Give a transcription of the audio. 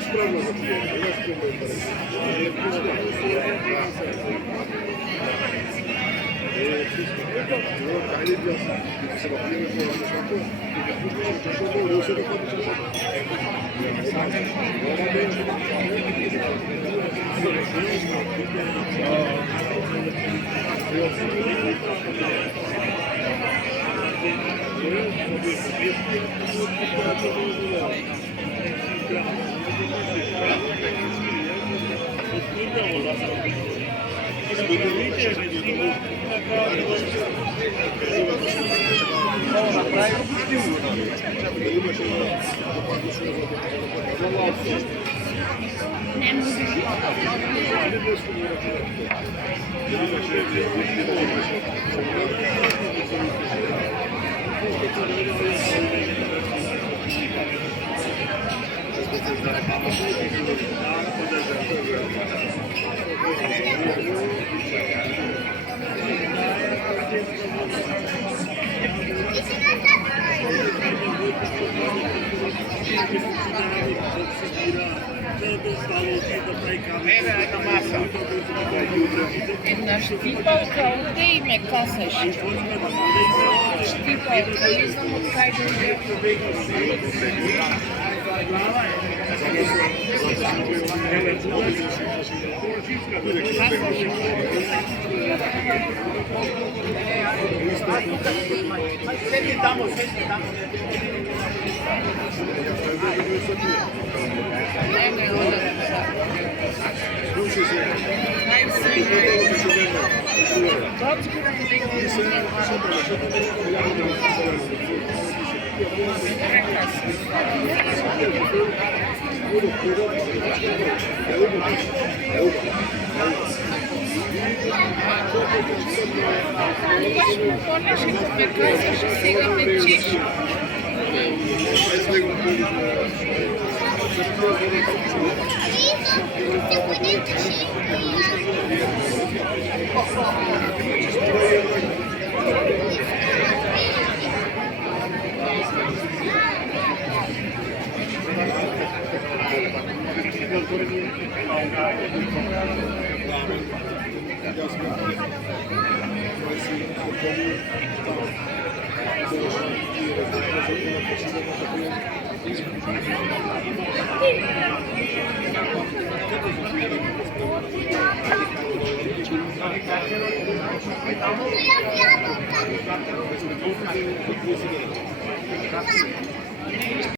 неисправно запьете, у нас прямой Jedna štipavka ovdje ime kasaš. Štipavka, ne znam od kaj dođe. Sedi tamo, sedi tamo. Nemoj onda da kaj se Понеже ме казваше, сега ме чеши. Grazie.